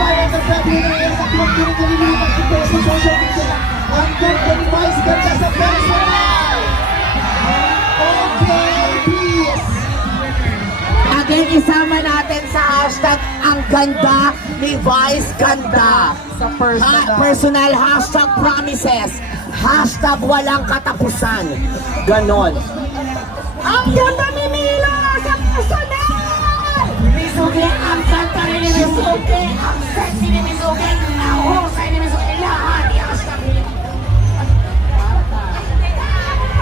bayan ng Pilipinas sa club din nililipat ito sa social media. Ang ganda ni Vice ganda sa personal. Okay, peace. Again, isama natin sa hashtag ang ganda ni Vice Ganda. Sa personal. Personal hashtag promises. Hashtag walang katapusan. Ganon. Ang ganda ni Milo sa personal! Misugi, ang ganda ni Misugi! Ang sexy ni Misugi! Ako!